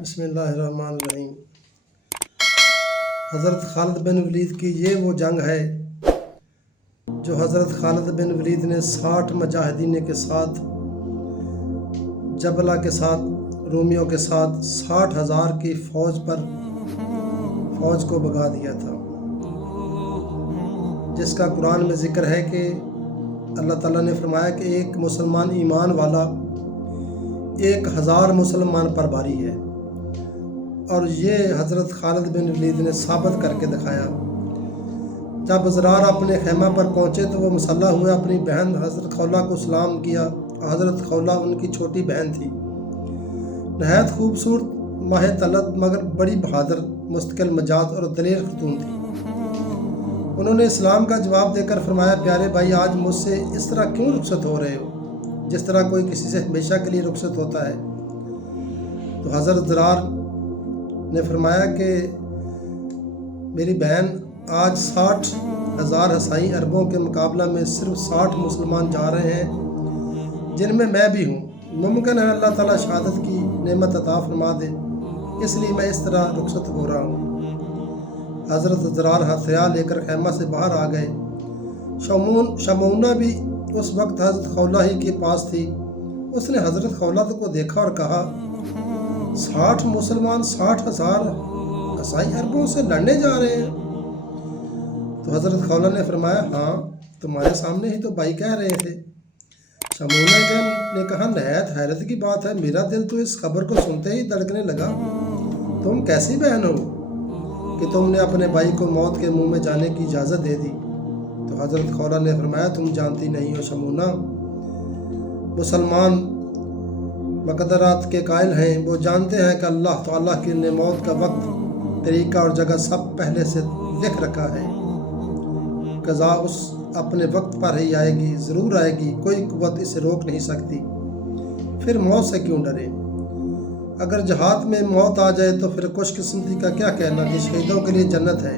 بسم اللہ الرحمن الرحیم۔ حضرت خالد بن ولید کی یہ وہ جنگ ہے جو حضرت خالد بن ولید نے 60 مجاہدین کے ساتھ جبلہ کے ساتھ رومیوں کے ساتھ 60,000 کی فوج کو بھگا دیا تھا، جس کا قرآن میں ذکر ہے کہ اللہ تعالیٰ نے فرمایا کہ ایک مسلمان ایمان والا 1000 مسلمان پر بھاری ہے، اور یہ حضرت خالد بن ولید نے ثابت کر کے دکھایا۔ جب زرار اپنے خیمہ پر پہنچے تو وہ مسلح ہوئے، اپنی بہن حضرت خولہ کو سلام کیا۔ حضرت خولہ ان کی چھوٹی بہن تھی، نہایت خوبصورت ماہ طلعت مگر بڑی بہادر، مستقل مزاج اور دلیر خاتون تھی۔ انہوں نے اسلام کا جواب دے کر فرمایا، پیارے بھائی، آج مجھ سے اس طرح کیوں رخصت ہو رہے ہو جس طرح کوئی کسی سے ہمیشہ کے لیے رخصت ہوتا ہے؟ تو حضرت زرار نے فرمایا کہ میری بہن، آج 60,000 عیسائی عربوں کے مقابلہ میں صرف 60 مسلمان جا رہے ہیں، جن میں بھی ہوں۔ ممکن ہے اللہ تعالیٰ شہادت کی نعمت عطا فرما دے، اس لیے میں اس طرح رخصت ہو رہا ہوں۔ حضرت زرار ہتھیار لے کر خیمہ سے باہر آ گئے۔ شمونہ بھی اس وقت حضرت خولہ ہی کے پاس تھی۔ اس نے حضرت خولہ کو دیکھا اور کہا، 60 مسلمان 60,000 عیسائی عربوں سے لڑنے جا رہے ہیں؟ تو حضرت خولہ نے فرمایا، ہاں، تمہارے سامنے ہی تو بھائی کہہ رہے تھے۔ شمونہ نے کہا، نہایت حیرت کی بات ہے، میرا دل تو اس خبر کو سنتے ہی دھڑکنے لگا۔ تم کیسی بہن ہو کہ تم نے اپنے بھائی کو موت کے منہ میں جانے کی اجازت دے دی؟ تو حضرت خولہ نے فرمایا، تم جانتی نہیں ہو شمونہ، مسلمان مقدرات کے قائل ہیں، وہ جانتے ہیں کہ اللہ تعالیٰ نے موت کا وقت، طریقہ اور جگہ سب پہلے سے لکھ رکھا ہے۔ قضا اس اپنے وقت پر ہی آئے گی، ضرور آئے گی، کوئی قوت اسے روک نہیں سکتی۔ پھر موت سے کیوں ڈرے؟ اگر جہاد میں موت آ جائے تو پھر خوش قسمتی کا کیا کہنا کہ شہیدوں کے لیے جنت ہے۔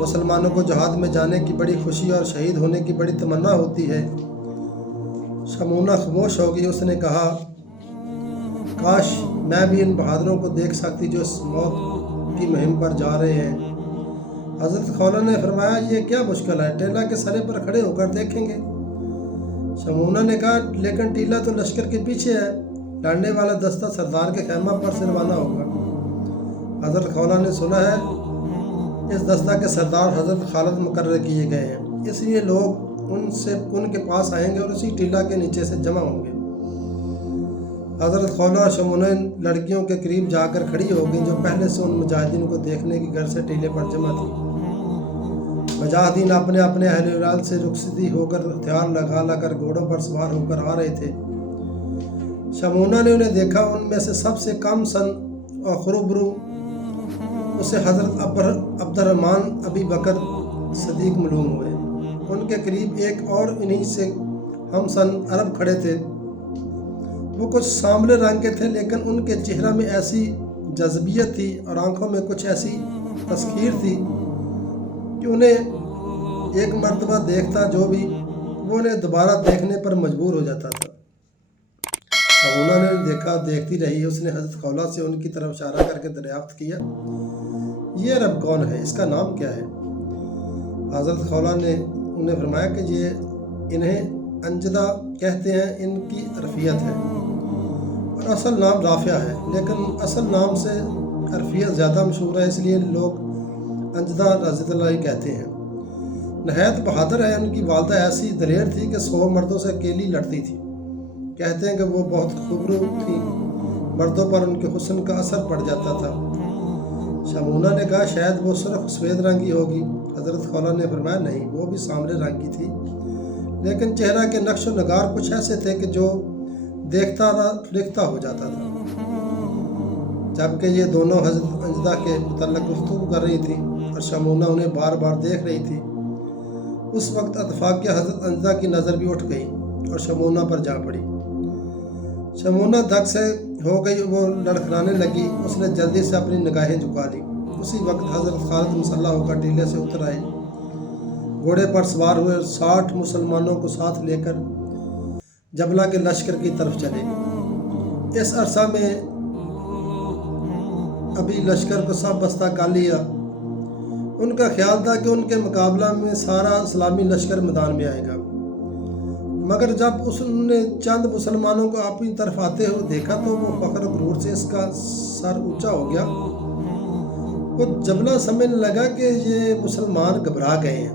مسلمانوں کو جہاد میں جانے کی بڑی خوشی اور شہید ہونے کی بڑی تمنا ہوتی ہے۔ شمونہ خاموش ہو گئی۔ اس نے کہا، کاش میں بھی ان بہادروں کو دیکھ سکتی جو اس موت کی مہم پر جا رہے ہیں۔ حضرت خولہ نے فرمایا، یہ کیا مشکل ہے، ٹیلہ کے سرے پر کھڑے ہو کر دیکھیں گے۔ شمونہ نے کہا، لیکن ٹیلہ تو لشکر کے پیچھے ہے، لڑنے والا دستہ سردار کے خیمہ پر سے روانہ ہوگا۔ حضرت خولہ نے سنا ہے اس دستہ کے سردار حضرت خالد مقرر کیے گئے ہیں، اس لیے لوگ ان کے پاس آئیں گے اور اسی ٹیلہ کے نیچے سے جمع ہوں گے۔ حضرت خولہ اور شمونہ لڑکیوں کے قریب جا کر کھڑی ہو گئی جو پہلے سے ان مجاہدین کو دیکھنے کی غرض سے ٹیلے پر جمع تھی۔ مجاہدین اپنے اپنے اہل ولال سے رخصتی ہو کر ہتھیار لگا کر گھوڑوں پر سوار ہو کر آ رہے تھے۔ شمونہ نے انہیں دیکھا۔ ان میں سے سب سے کم سن اور خروبرو اسے حضرت عبد الرحمن ابی بکر صدیق معلوم ہوئے۔ ان کے قریب ایک اور انہی سے ہم سن عرب کھڑے تھے۔ وہ کچھ سانبلے رنگ کے تھے، لیکن ان کے چہرہ میں ایسی جذبیت تھی اور آنکھوں میں کچھ ایسی تسخیر تھی کہ انہیں ایک مرتبہ دیکھتا جو بھی، وہ انہیں دوبارہ دیکھنے پر مجبور ہو جاتا تھا۔ شمونہ نے دیکھا، دیکھتی رہی۔ اس نے حضرت خولہ سے ان کی طرف اشارہ کر کے دریافت کیا، یہ عرب کون ہے، اس کا نام کیا ہے؟ حضرت خولہ نے انہیں فرمایا کہ یہ انہیں انجدہ کہتے ہیں، ان کی عرفیت ہے، اور اصل نام رافع ہے، لیکن اصل نام سے عرفیت زیادہ مشہور ہے، اس لیے لوگ انجدہ رضی اللہ کہتے ہیں۔ نہایت بہادر ہے۔ ان کی والدہ ایسی دلیر تھی کہ 100 مردوں سے اکیلی لڑتی تھی۔ کہتے ہیں کہ وہ بہت خوبرو تھی، مردوں پر ان کے حسن کا اثر پڑ جاتا تھا۔ شمونہ نے کہا، شاید وہ سرخ سفید رنگ کی ہوگی۔ حضرت خولہ نے فرمایا، نہیں، وہ بھی سانبلے رنگ کی تھی، لیکن چہرہ کے نقش و نگار کچھ ایسے تھے کہ جو دیکھتا تھا فرشتہ ہو جاتا تھا۔ جبکہ یہ دونوں حضرت انجدہ کے متعلق گفتگو کر رہی تھی اور شمونہ انہیں بار بار دیکھ رہی تھی، اس وقت اتفاقیہ حضرت انجدہ کی نظر بھی اٹھ گئی اور شمونہ پر جا پڑی۔ شمونہ دھک سے ہو گئی، وہ لڑکھڑانے لگی۔ اس نے جلدی سے اپنی نگاہیں جھکا لی۔ اسی وقت حضرت خالد مسلح ہو کر ٹیلے سے اتر آئے، گھوڑے پر سوار ہوئے، 60 مسلمانوں کو ساتھ لے کر جبلہ کے لشکر کی طرف چلے۔ اس عرصہ میں ابھی لشکر کو سب بستہ کر لیا۔ ان کا خیال تھا کہ ان کے مقابلہ میں سارا اسلامی لشکر میدان میں آئے گا، مگر جب اس نے چند مسلمانوں کو اپنی طرف آتے ہوئے دیکھا تو وہ فخر و غرور سے اس کا سر اونچا ہو گیا۔ وہ جبلہ سمجھنے لگا کہ یہ مسلمان گھبرا گئے ہیں،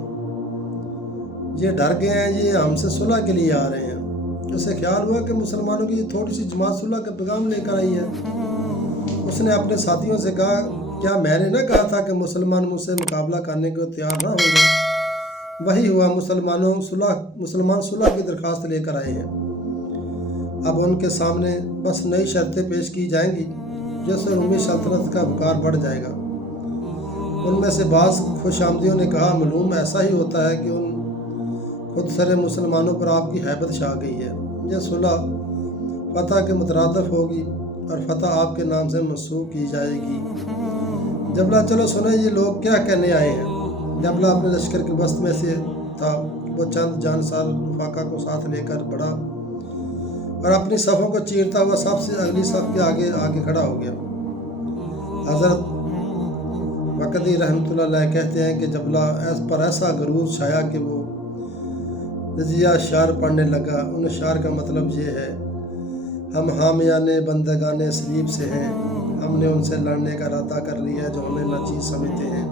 یہ ڈر گئے ہیں، یہ ہم سے صلح کے لیے آ رہے ہیں۔ اسے خیال ہوا کہ مسلمانوں کی یہ تھوڑی سی جماعت صلح کا پیغام لے کر آئی ہے۔ اس نے اپنے ساتھیوں سے کہا، کیا میں نے نہ کہا تھا کہ مسلمان مجھ سے مقابلہ کرنے کو تیار نہ ہوں گے؟ وہی ہوا، مسلمان صلح کی درخواست لے کر آئے ہیں۔ اب ان کے سامنے بس نئی شرطیں پیش کی جائیں گی جس سے رومی سلطنت کا وقار بڑھ جائے گا۔ ان میں سے بعض خوش آمدیوں نے کہا، معلوم ایسا ہی ہوتا ہے کہ ان خود سرے مسلمانوں پر آپ کی ہیبت چھا گئی ہے۔ یہ صلح فتح کے مترادف ہوگی اور فتح آپ کے نام سے منسوخ کی جائے گی۔ جبلہ، چلو سنیں یہ لوگ کیا کہنے آئے ہیں۔ جبلہ اپنے لشکر کے وسط میں سے تھا۔ وہ چند جان سال فاقہ کو ساتھ لے کر بڑھا اور اپنی صفوں کو چیرتا ہوا سب سے اگلی صف کے آگے کھڑا ہو گیا۔ حضرت وقدی رحمۃ اللہ علیہ کہتے ہیں کہ جبلہ پر ایسا غرور چھایا کہ وہ رضیہ اشعار پڑھنے لگا۔ ان اشعار کا مطلب یہ ہے، ہم حامیان بندگان صلیب سے ہیں، ہم نے ان سے لڑنے کا ارادہ کر لیا ہے جو ہمیں ناچیز سمجھتے ہیں۔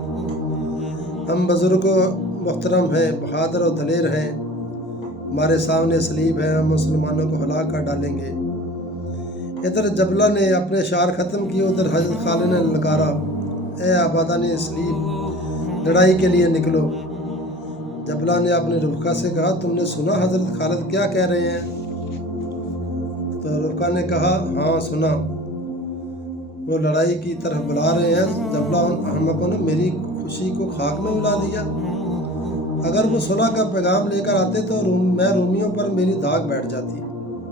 ہم بزرگ و محترم ہیں، بہادر و دلیر ہیں، ہمارے سامنے صلیب ہے، ہم مسلمانوں کو ہلاک کر ڈالیں گے۔ ادھر جبلہ نے اپنے اشعار ختم کیے، ادھر حضرت خالد نے للکارا، اے آبادان صلیب، لڑائی کے لیے نکلو۔ جبلہ نے اپنے رفقا سے کہا، تم نے سنا حضرت خالد کیا کہہ رہے ہیں؟ تو رفقا نے کہا، ہاں سنا، وہ لڑائی کی طرف بلا رہے ہیں۔ جبلہ احمقوں نے میری خوشی کو خاک میں ملا دیا۔ اگر وہ صلح کا پیغام لے کر آتے تو میں رومیوں پر میری داغ بیٹھ جاتی،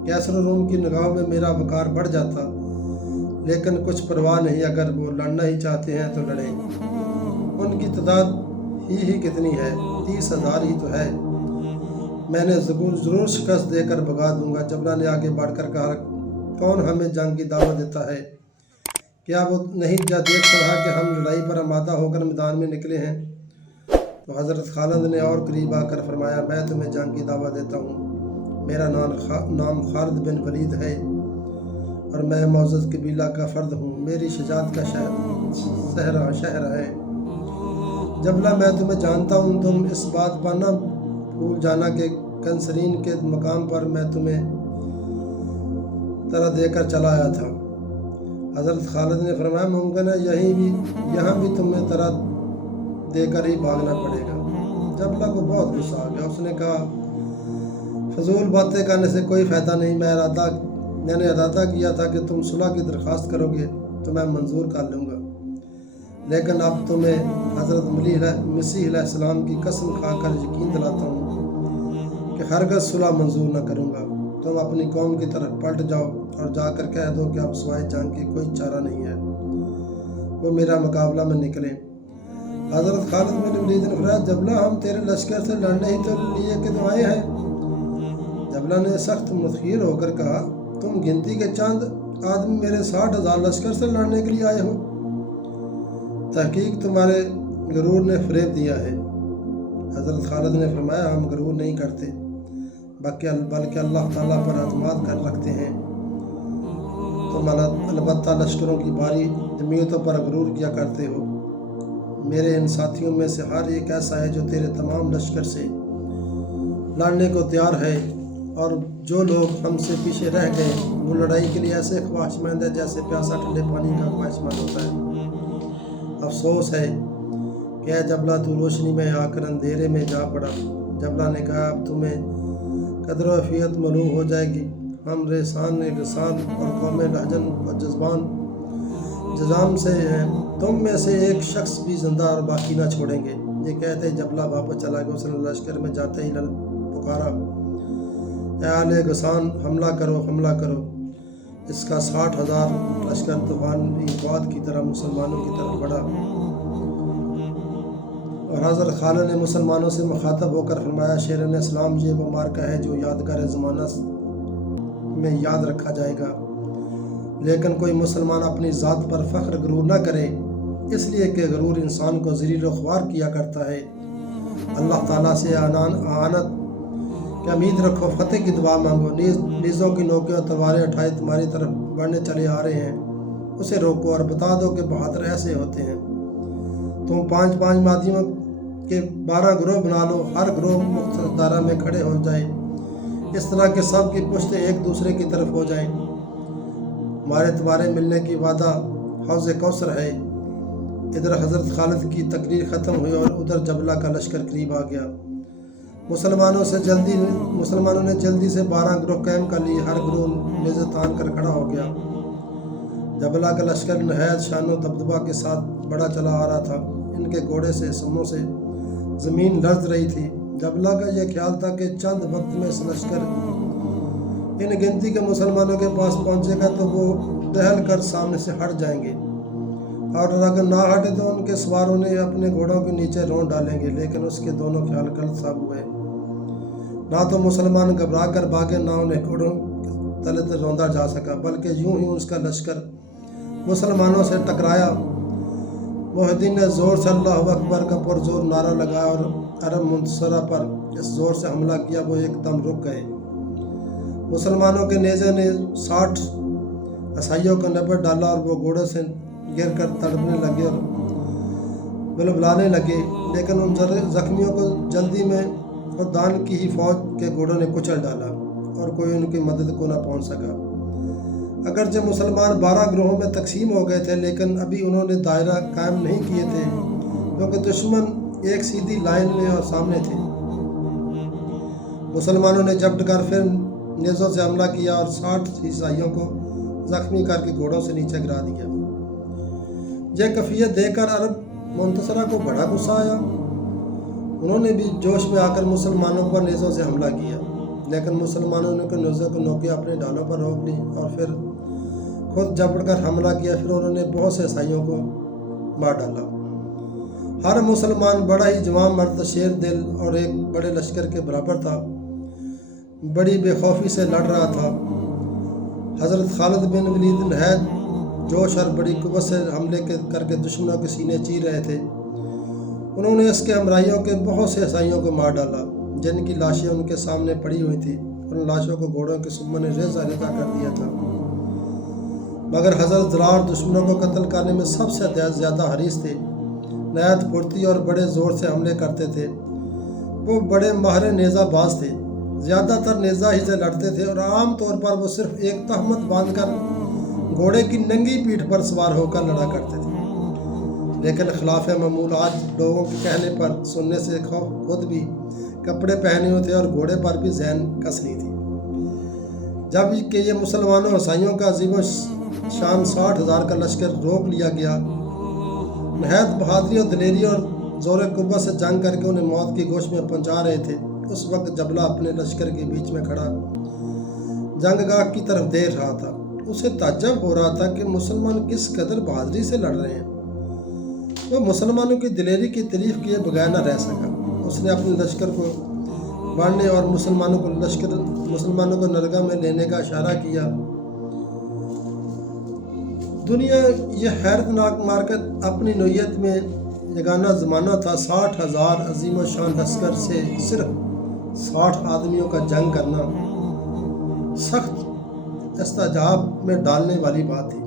کیسر و روم کی نگاہوں میں میرا وقار بڑھ جاتا، لیکن کچھ پرواہ نہیں، اگر وہ لڑنا ہی چاہتے ہیں تو لڑیں۔ ان کی تعداد ہی کتنی ہے، 30,000 ہی تو ہے، میں نے ضرور شکست دے کر بھگا دوں گا۔ جبلہ نے آگے بڑھ کر کہا، کون ہمیں جنگ کی دعوت دیتا ہے؟ کیا وہ نہیں دیکھ رہا کہ ہم لڑائی پر آمادہ ہو کر میدان میں نکلے ہیں؟ تو حضرت خالد نے اور قریب آ کر فرمایا، میں تمہیں جنگ کی دعوت دیتا ہوں۔ میرا نام خالد بن ولید ہے اور میں معزز قبیلہ کا فرد ہوں، میری شجاعت کا شہر ہے۔ جبلہ، میں تمہیں جانتا ہوں، تم اس بات پر نہ بھول جانا کہ کنسرین کے مقام پر میں تمہیں طرح دے کر چلا آیا تھا۔ حضرت خالد نے فرمایا، ممکن ہے یہاں بھی تمہیں طرح دے کر ہی بھاگنا پڑے گا۔ جبلہ کو بہت غصہ آ گیا، اس نے کہا، فضول باتیں کرنے سے کوئی فائدہ نہیں، میں نے ارادہ کیا تھا کہ تم صلح کی درخواست کرو گے تو میں منظور کر لوں گا، لیکن اب تمہیں حضرت مسیح علیہ السلام کی قسم کھا کر یقین دلاتا ہوں کہ ہرگز صلح منظور نہ کروں گا۔ تم اپنی قوم کی طرف پلٹ جاؤ اور جا کر کہہ دو کہ اب سوائے جنگ کی کوئی چارہ نہیں ہے، وہ میرا مقابلہ میں نکلیں۔ حضرت خالد بن ولید نے فرمایا، جبلہ، ہم تیرے لشکر سے لڑنے ہی تو لیے کہ تو آئے ہیں۔ جبلہ نے سخت متحیر ہو کر کہا، تم گنتی کے چند آدمی میرے 60,000 لشکر سے لڑنے کے لیے آئے ہو؟ تحقیق تمہارے غرور نے فریب دیا ہے۔ حضرت خالد نے فرمایا، ہم غرور نہیں کرتے، بلکہ اللہ تعالیٰ پر اعتماد کر رکھتے ہیں۔ تم البتہ لشکروں کی بھاری جمعیتوں پر غرور کیا کرتے ہو۔ میرے ان ساتھیوں میں سے ہر ایک ایسا ہے جو تیرے تمام لشکر سے لڑنے کو تیار ہے، اور جو لوگ ہم سے پیچھے رہ گئے وہ لڑائی کے لیے ایسے خواہشمند ہے جیسے پیاسا ٹھنڈے پانی کا خواہشمند ہوتا ہے۔ افسوس ہے کہ اے جبلہ، تو روشنی میں آ کر اندھیرے میں جا پڑا۔ جبلہ نے کہا، اب تمہیں قدر و عافیت معلوم ہو جائے گی، ہم ریسان اور قوم لہجن و جزام سے ہیں، تم میں سے ایک شخص بھی زندہ اور باقی نہ چھوڑیں گے۔ یہ کہتے جبلہ واپس چلا گیا۔ اس نے لشکر میں جاتے ہی پکارا، اے اہل غسان، حملہ کرو، حملہ کرو۔ اس کا 60,000 لشکر طوفانی باد کی طرح مسلمانوں کی طرف بڑھا، اور حضرت خالد نے مسلمانوں سے مخاطب ہو کر فرمایا، شیران اسلام، یہ وہ مارکہ ہے جو یادگار زمانہ میں یاد رکھا جائے گا۔ لیکن کوئی مسلمان اپنی ذات پر فخر غرور نہ کرے، اس لیے کہ غرور انسان کو ذلیل و خوار کیا کرتا ہے۔ اللہ تعالیٰ سے اعانت کی امید رکھو، فتح کی دعا مانگو۔ نیزوں کی نوکیں اور تلواریں اٹھائے تمہاری طرف بڑھنے چلے آ رہے ہیں، اسے روکو اور بتا دو کہ بہادر ایسے ہوتے ہیں۔ تم 5 مادیوں کے 12 گروہ بنا لو، ہر گروہ مختلف دائرہ میں کھڑے ہو جائے، اس طرح کہ سب کی پشتیں ایک دوسرے کی طرف ہو جائیں۔ تمہارے ملنے کی وعدہ حوض کوثر ہے۔ ادھر حضرت خالد کی تقریر ختم ہوئی اور ادھر جبلہ کا لشکر قریب آ گیا۔ مسلمانوں نے جلدی سے 12 گروہ قائم کر لیے، ہر گروہ نیزے تان کر کھڑا ہو گیا۔ جبلہ کا لشکر نہایت شان و دبدبہ کے ساتھ بڑا چلا آ رہا تھا، ان کے گھوڑے سے سموں سے زمین لرز رہی تھی۔ جبلہ کا یہ خیال تھا کہ چند وقت میں اس لشکر ان گنتی کے مسلمانوں کے پاس پہنچے گا تو وہ دہل کر سامنے سے ہٹ جائیں گے، اور اگر نہ ہٹے تو ان کے سوار انہیں اپنے گھوڑوں کے نیچے رونڈ ڈالیں گے۔ لیکن اس کے دونوں خیال غلط ثابت ہوئے، نہ تو مسلمان گھبرا کر بھاگے، نہ انہیں گھوڑوں کے تلے سے روندا جا سکا، بلکہ یوں ہی اس کا لشکر مسلمانوں سے ٹکرایا۔ محی الدین نے زور سے اللہ اکبر کا پرزور نعرہ لگایا اور عرب منتصرہ پر اس زور سے حملہ کیا وہ ایک دم رک گئے۔ مسلمانوں کے نیزے نے 60 عیسائیوں کو نبٹ ڈالا اور وہ گھوڑوں سے گر کر تڑپنے لگے اور بلبلانے لگے، لیکن ان زخمیوں کو جلدی میں خدان کی ہی فوج کے گھوڑوں نے کچل ڈالا اور کوئی ان کی مدد کو نہ پہنچ سکا۔ اگرچہ مسلمان 12 گروہوں میں تقسیم ہو گئے تھے، لیکن ابھی انہوں نے دائرہ قائم نہیں کیے تھے، کیونکہ دشمن ایک سیدھی لائن میں اور سامنے تھے۔ مسلمانوں نے جبٹ کر پھر نیزوں سے حملہ کیا اور 60 عیسائیوں کو زخمی کر کے گھوڑوں سے نیچے گرا دیا۔ یہ کیفیت دیکھ کر عرب منتصرہ کو بڑا غصہ آیا، انہوں نے بھی جوش میں آ کر مسلمانوں پر نیزوں سے حملہ کیا، لیکن مسلمانوں نے نیزوں کو نوکیں اپنے ڈھالوں پر روک لی اور پھر خود جبڑ کر حملہ کیا۔ پھر انہوں نے بہت سے عیسائیوں کو مار ڈالا۔ ہر مسلمان بڑا ہی جوان مرد، شیر دل اور ایک بڑے لشکر کے برابر تھا، بڑی بے خوفی سے لڑ رہا تھا۔ حضرت خالد بن ولید نہایت جوش اور بڑی قوت سے حملے کر کے دشمنوں کے سینے چیر رہے تھے۔ انہوں نے اس کے ہمراہیوں کے بہت سے عیسائیوں کو مار ڈالا، جن کی لاشیں ان کے سامنے پڑی ہوئی تھیں۔ ان لاشوں کو گھوڑوں کے سموں نے ریزہ ریزہ کر دیا تھا، مگر حضرت زرار دشمنوں کو قتل کرنے میں سب سے زیادہ حریص تھے، نہایت پھرتی اور بڑے زور سے حملے کرتے تھے۔ وہ بڑے ماہر نیزہ باز تھے، زیادہ تر نیزہ ہی سے لڑتے تھے اور عام طور پر وہ صرف ایک تہمت باندھ کر گھوڑے کی ننگی پیٹھ پر سوار ہو کر لڑا کرتے تھے۔ لیکن خلاف معمول آج لوگوں کے کہنے پر سننے سے خود بھی کپڑے پہنے ہوئے تھے اور گھوڑے پر بھی ذہن کسنی تھی۔ جب کہ یہ مسلمانوں عیسائیوں کا عظیم و شان 60,000 کا لشکر روک لیا گیا، نہایت بہادری اور دلیری اور زور قوت سے جنگ کر کے انہیں موت کی گوش میں پہنچا رہے تھے، اس وقت جبلہ اپنے لشکر کے بیچ میں کھڑا جنگ گاہ کی طرف دیکھ رہا تھا۔ اسے تعجب ہو رہا تھا کہ مسلمان کس قدر بہادری سے لڑ رہے ہیں۔ وہ مسلمانوں کی دلیری کی تعریف کیے بغیر نہ رہ سکا۔ اس نے اپنے لشکر کو بڑھنے اور مسلمانوں کو نرگہ میں لینے کا اشارہ کیا۔ دنیا یہ حیرتناک مارکت اپنی نوعیت میں یگانہ زمانہ تھا۔ 60,000 عظیم و شان لشکر سے صرف 60 آدمیوں کا جنگ کرنا سخت استعجاب میں ڈالنے والی بات تھی۔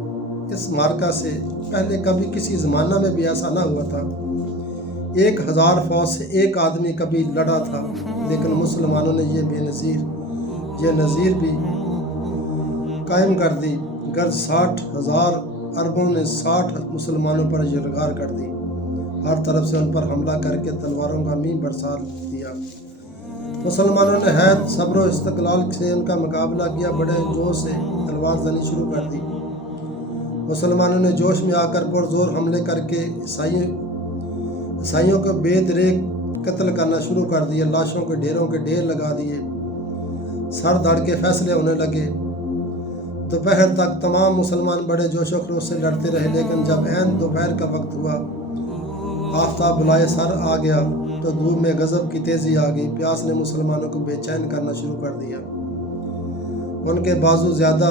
اس مارکہ سے پہلے کبھی کسی زمانہ میں بھی ایسا نہ ہوا تھا۔ 1000 فوج سے ایک آدمی کبھی لڑا تھا، لیکن مسلمانوں نے یہ نظیر بھی قائم کر دی۔ غرض 60,000 عربوں نے 60 مسلمانوں پر یلغار کر دی، ہر طرف سے ان پر حملہ کر کے تلواروں کا میم برسا دیا۔ مسلمانوں نے نہایت صبر و استقلال سے ان کا مقابلہ کیا، بڑے جوش سے تلوار زنی شروع کر دی۔ مسلمانوں نے جوش میں آ کر پرزور حملے کر کے عیسائیوں کو بے دریغ قتل کرنا شروع کر دیا، لاشوں کے ڈھیروں کے ڈھیر لگا دیے، سر دھڑ کے فیصلے ہونے لگے۔ دوپہر تک تمام مسلمان بڑے جوش و خروش سے لڑتے رہے، لیکن جب عین دوپہر کا وقت ہوا، آفتاب بلائے سر آ گیا تو دھوپ میں غضب کی تیزی آ گئی۔ پیاس نے مسلمانوں کو بے چین کرنا شروع کر دیا، ان کے بازو زیادہ